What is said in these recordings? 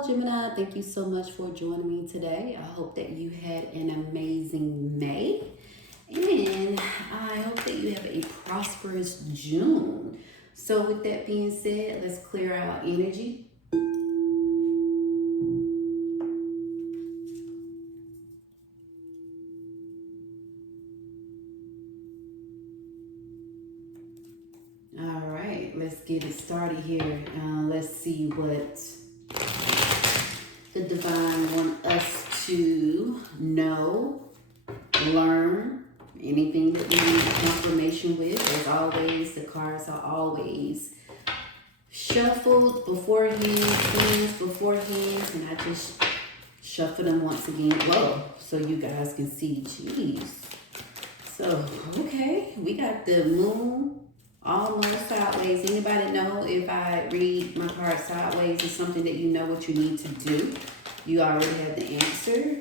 Hello, Gemini. Thank you so much for joining me today. I hope that you had an amazing May. And I hope that you have a prosperous June. So, with that being said, let's clear our energy. All right, let's get it started here. Let's see what the divine want us to know, learn, anything that we need confirmation with. As always, the cards are always shuffled beforehand, cleansed beforehand, and I just shuffle them once again. Whoa, so you guys can see. Jeez. So, okay, we got the moon almost sideways. Anybody know if I read my card sideways is something that you know what you need to do? You already have the answer.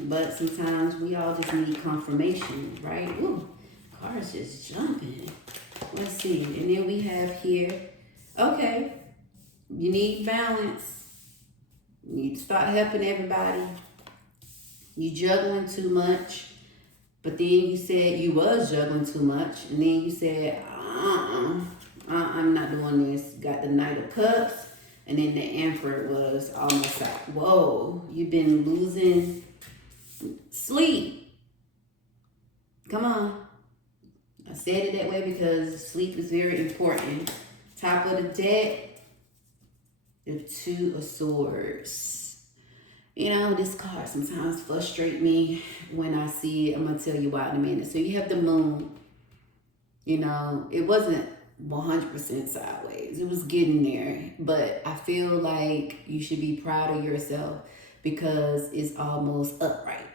But sometimes we all just need confirmation, right? Ooh, cards just jumping. Let's see. And then we have here, okay, you need balance. You need to start helping everybody. You juggling too much. But then you said you was juggling too much. And then you said, I'm not doing this. Got the Knight of Cups. And then the Emperor was almost like, whoa, you've been losing sleep. Come on. I said it that way because sleep is very important. Top of the deck, the Two of Swords. You know, this card sometimes frustrates me when I see it. I'm going to tell you why in a minute. So you have the moon. You know, it wasn't 100% sideways. It was getting there. But I feel like you should be proud of yourself because it's almost upright.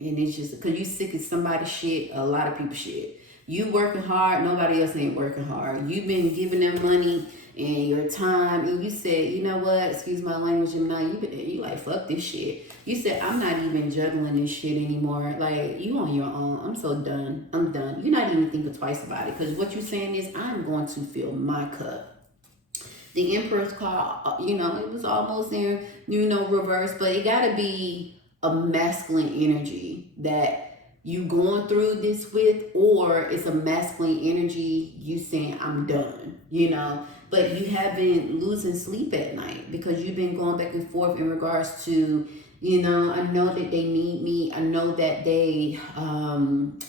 And it's just because you sick of somebody's shit, a lot of people's shit. You working hard, nobody else ain't working hard. You've been giving them money and your time, and you said, you know what, excuse my language, Gemini, you like, fuck this shit. You said, I'm not even juggling this shit anymore. Like, you on your own. I'm so done. I'm done. You're not even thinking twice about it because what you're saying is, I'm going to fill my cup. The Emperor's card, you know, it was almost in, you know, reverse, but it got to be a masculine energy that you going through this with, or it's a masculine energy you saying I'm done, you know, but you have been losing sleep at night because you've been going back and forth in regards to, you know, I know that they need me, I know that they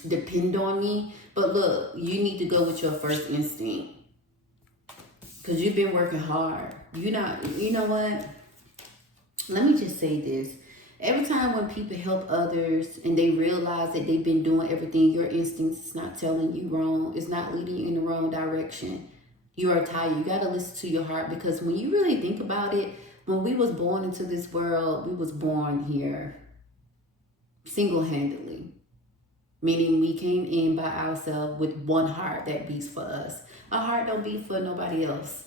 depend on me, but look, you need to go with your first instinct because you've been working hard. You know what, let me just say this. Every time when people help others and they realize that they've been doing everything, your instincts is not telling you wrong. It's not leading you in the wrong direction. You are tired. You got to listen to your heart because when you really think about it, when we was born into this world, we was born here single-handedly. Meaning we came in by ourselves with one heart that beats for us. Our heart don't beat for nobody else.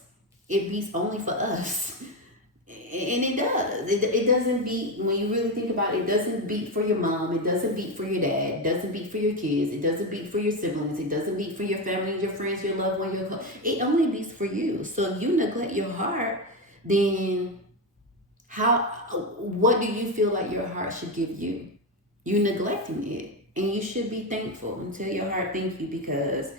It beats only for us. And it does. It doesn't beat, when you really think about it, it doesn't beat for your mom. It doesn't beat for your dad. It doesn't beat for your kids. It doesn't beat for your siblings. It doesn't beat for your family, your friends, your loved one, it only beats for you. So if you neglect your heart, then what do you feel like your heart should give you? You're neglecting it. And you should be thankful and tell your heart thank you because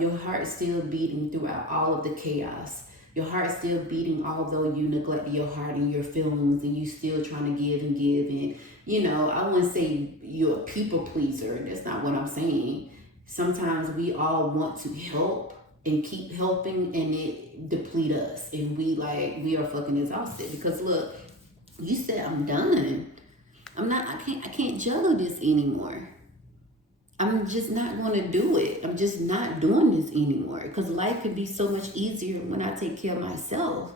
your heart is still beating throughout all of the chaos. Your heart's still beating, although you neglected your heart and your feelings and you still trying to give and give. And, you know, I wouldn't say you're a people pleaser. That's not what I'm saying. Sometimes we all want to help and keep helping and it deplete us. And we are fucking exhausted because look, you said I'm done. I can't juggle this anymore. I'm just not going to do it. I'm just not doing this anymore because life could be so much easier when I take care of myself.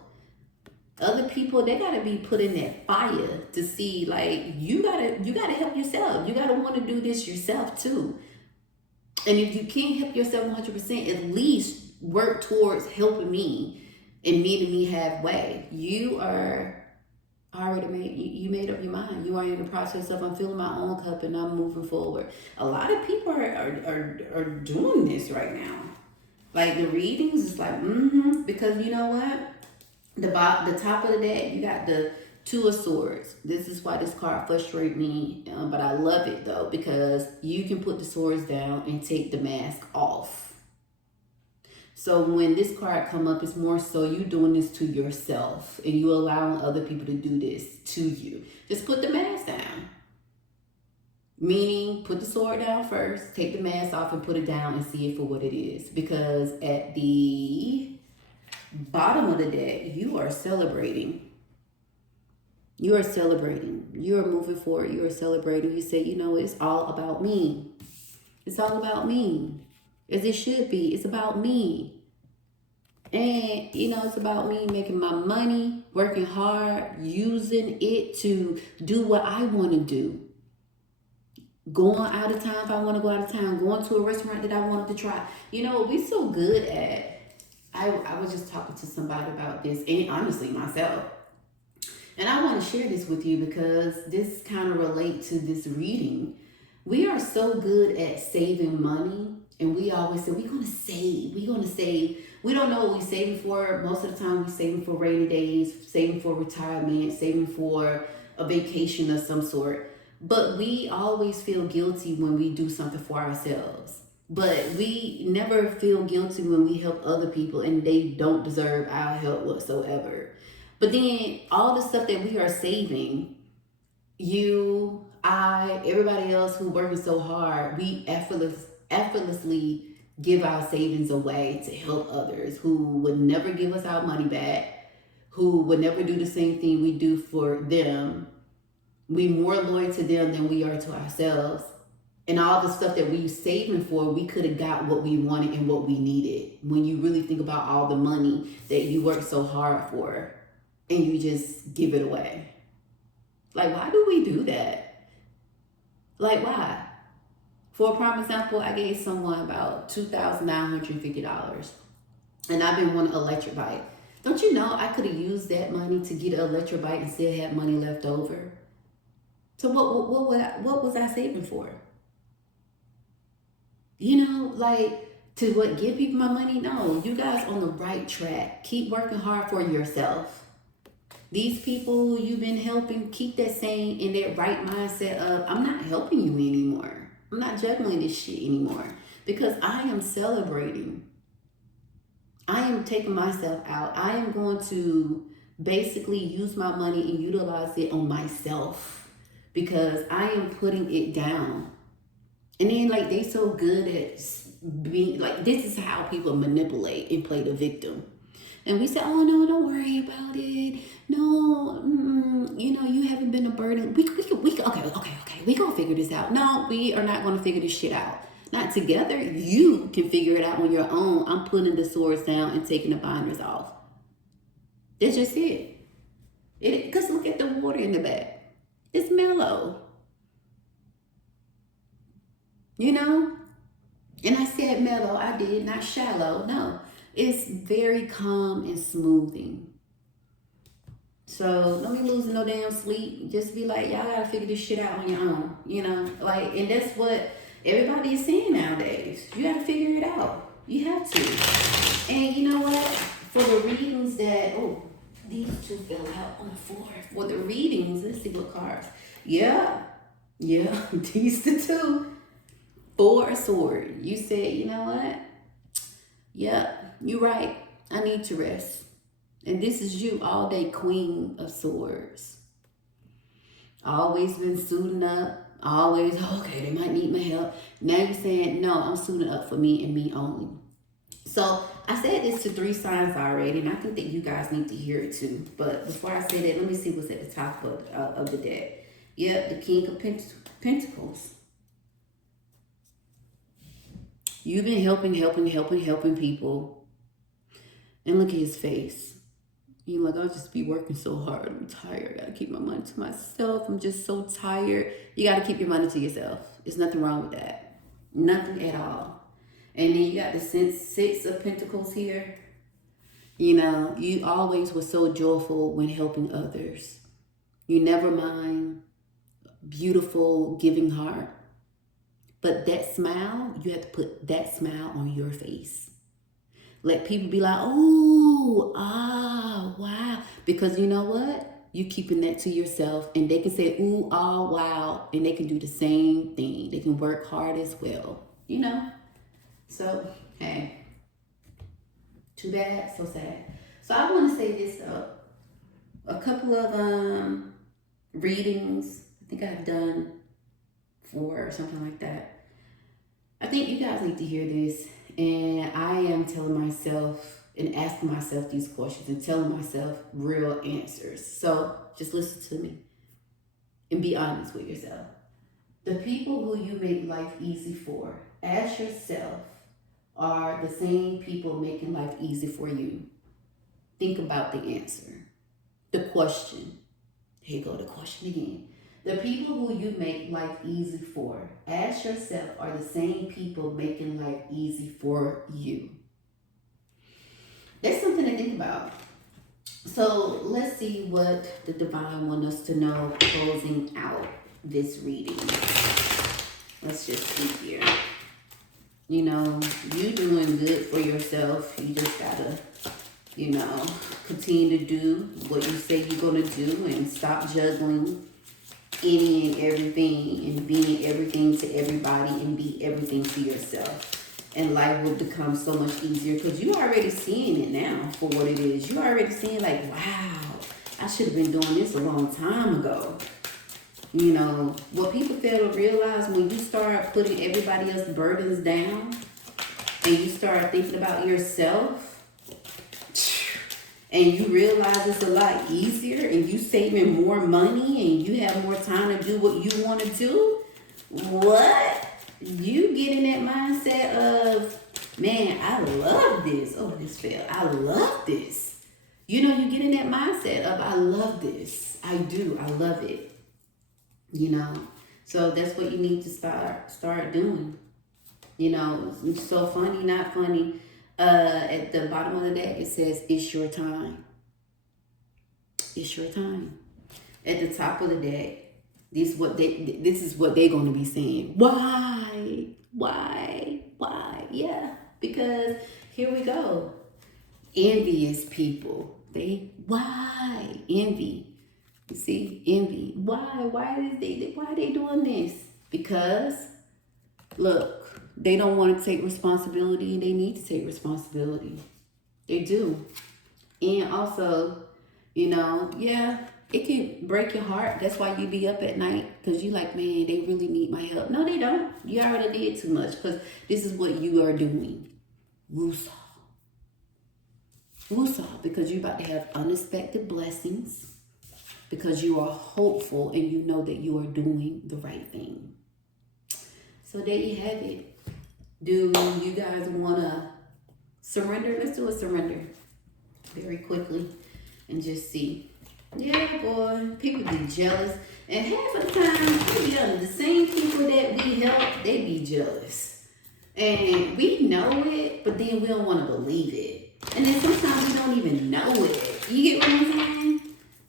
Other people, they got to be put in that fire to see, like, you got to help yourself. You got to want to do this yourself too. And if you can't help yourself 100%, at least work towards helping me and meeting me halfway. You are already made up your mind. You are in the process of, I'm filling my own cup and I'm moving forward. A lot of people are doing this right now. Like the readings is like, because you know what? The top of the deck, you got the Two of Swords. This is why this card frustrates me, but I love it though, because you can put the swords down and take the mask off. So when this card come up, it's more so you doing this to yourself and you allowing other people to do this to you. Just put the mask down. Meaning, put the sword down first, take the mask off and put it down and see it for what it is. Because at the bottom of the deck, you are celebrating. You are celebrating. You are moving forward. You are celebrating. You say, you know, it's all about me. It's all about me. As it should be. It's about me. And, you know, it's about me making my money, working hard, using it to do what I want to do. Going out of town if I want to go out of town. Going to a restaurant that I wanted to try. You know, we so good at. I was just talking to somebody about this, and honestly, myself. And I want to share this with you because this kind of relates to this reading. We are so good at saving money, and we always say, we're going to save. We're going to save. We don't know what we're saving for. Most of the time, we're saving for rainy days, saving for retirement, saving for a vacation of some sort. But we always feel guilty when we do something for ourselves. But we never feel guilty when we help other people and they don't deserve our help whatsoever. But then all the stuff that we are saving, you, I, everybody else who working so hard, we effortlessly give our savings away to help others who would never give us our money back, who would never do the same thing we do for them. We more loyal to them than we are to ourselves. And all the stuff that we saving for, we could have got what we wanted and what we needed. When you really think about all the money that you worked so hard for and you just give it away. Like, why do we do that? Like, why? For a prime example, I gave someone about $2,950 and I've been wanting an electric bike. Don't you know I could have used that money to get an electric bike and still have money left over? So what was I saving for? You know, like, to what, give people my money? No, you guys on the right track. Keep working hard for yourself. These people you've been helping, keep that same in that right mindset of, I'm not helping you anymore. I'm not juggling this shit anymore because I am celebrating. I am taking myself out. I am going to basically use my money and utilize it on myself because I am putting it down. And then, like, they so good at being, like, this is how people manipulate and play the victim. And we say, oh, no, don't worry about it. No, you know, you haven't been a burden. Okay, we gonna figure this out. No, we are not gonna figure this shit out. Not together. You can figure it out on your own. I'm putting the swords down and taking the binders off. That's just it. Because look at the water in the back. It's mellow. You know? And I said mellow, I did, not shallow. No, it's very calm and smoothing. So don't be losing no damn sleep. Just be like, y'all gotta figure this shit out on your own. You know, like, and that's what everybody is saying nowadays. You gotta figure it out. You have to. And you know what? For the readings that, oh, these two fell out on the floor. For the readings, let's see what cards. Yeah, these the two. Four of Swords. You said, you know what? Yep, you're right. I need to rest. And this is you all day, Queen of Swords. Always been suiting up. Always, okay, they might need my help. Now you're saying, no, I'm suiting up for me and me only. So I said this to 3 signs already, and I think that you guys need to hear it too. But before I say that, let me see what's at the top of the deck. Yep, the King of Pentacles. You've been helping people. And look at his face. You're like, I'll just be working so hard. I'm tired. I gotta keep my money to myself. I'm just so tired. You gotta keep your money to yourself. There's nothing wrong with that. Nothing at all. And then you got the 6 of Pentacles here. You know, you always were so joyful when helping others. You never mind. Beautiful, giving heart. But that smile, you have to put that smile on your face. Let people be like, oh, ah, wow. Because you know what? You keeping that to yourself, and they can say, ooh, ah, wow, and they can do the same thing. They can work hard as well, you know? So, hey, too bad, so sad. So I want to say this though. A couple of readings, I think I've done 4 or something like that. I think you guys need to hear this, and I am telling myself and asking myself these questions and telling myself real answers. So just listen to me and be honest with yourself. The people who you make life easy for, ask yourself, are the same people making life easy for you? Think about the answer. The question. Here go the question again. The people who you make life easy for, ask yourself, are the same people making life easy for you? That's something to think about. So let's see what the divine wants us to know closing out this reading. Let's just see here. You know, you doing good for yourself. You just gotta, you know, continue to do what you say you're gonna do and stop juggling any and everything and being everything to everybody and be everything to yourself. And life will become so much easier because you're already seeing it now for what it is. You're already seeing like, wow, I should have been doing this a long time ago. You know, what people fail to realize, when you start putting everybody else's burdens down and you start thinking about yourself, and you realize it's a lot easier and you saving more money and you have more time to do what you want to do, what? You get in that mindset of, man, I love this. Oh, this failed. I love this. You know, you get in that mindset of, I love this. I do. I love it. You know, so that's what you need to start doing. You know, it's so funny, not funny. At the bottom of the deck, it says, it's your time. It's your time. At the top of the deck, this is what they're going to be saying. Why? Yeah, because here we go. Envious people. Why? Envy. You see, envy. Why are they doing this? Because, look, they don't want to take responsibility, and they need to take responsibility. They do. And also, you know, yeah, it can break your heart. That's why you be up at night, because you like, man, they really need my help. No, they don't. You already did too much, because this is what you are doing. Woosah. Woosah, because you're about to have unexpected blessings, because you are hopeful and you know that you are doing the right thing. So there you have it. Do you guys want to surrender? Let's do a surrender very quickly and just see. Yeah, boy, people be jealous. And half of the time, the same people that we help, they be jealous. And we know it, but then we don't want to believe it. And then sometimes we don't even know it. You get what I'm saying?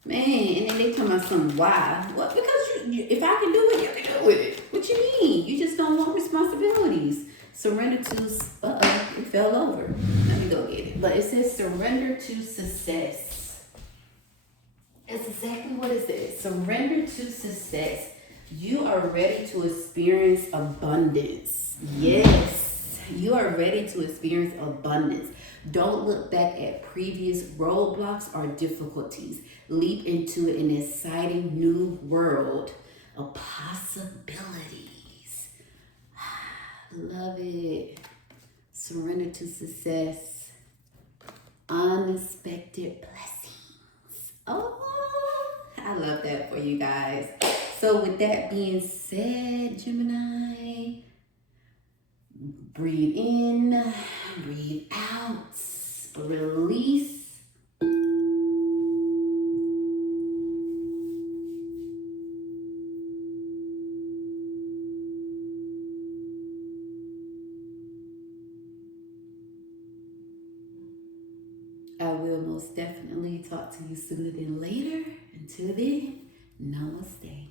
Man, and then they tell me something, why? Well, because if I can do it, you can do it. What you mean? You just don't want responsibilities. Surrender to, it fell over. Let me go get it. But it says surrender to success. That's exactly what it says. Surrender to success. You are ready to experience abundance. Yes, you are ready to experience abundance. Don't look back at previous roadblocks or difficulties. Leap into an exciting new world of possibilities. Love it. Surrender to success. Unexpected blessings. Oh, I love that for you guys. So with that being said, Gemini, breathe in, breathe out, release. I will most definitely talk to you sooner than later. Until then, namaste.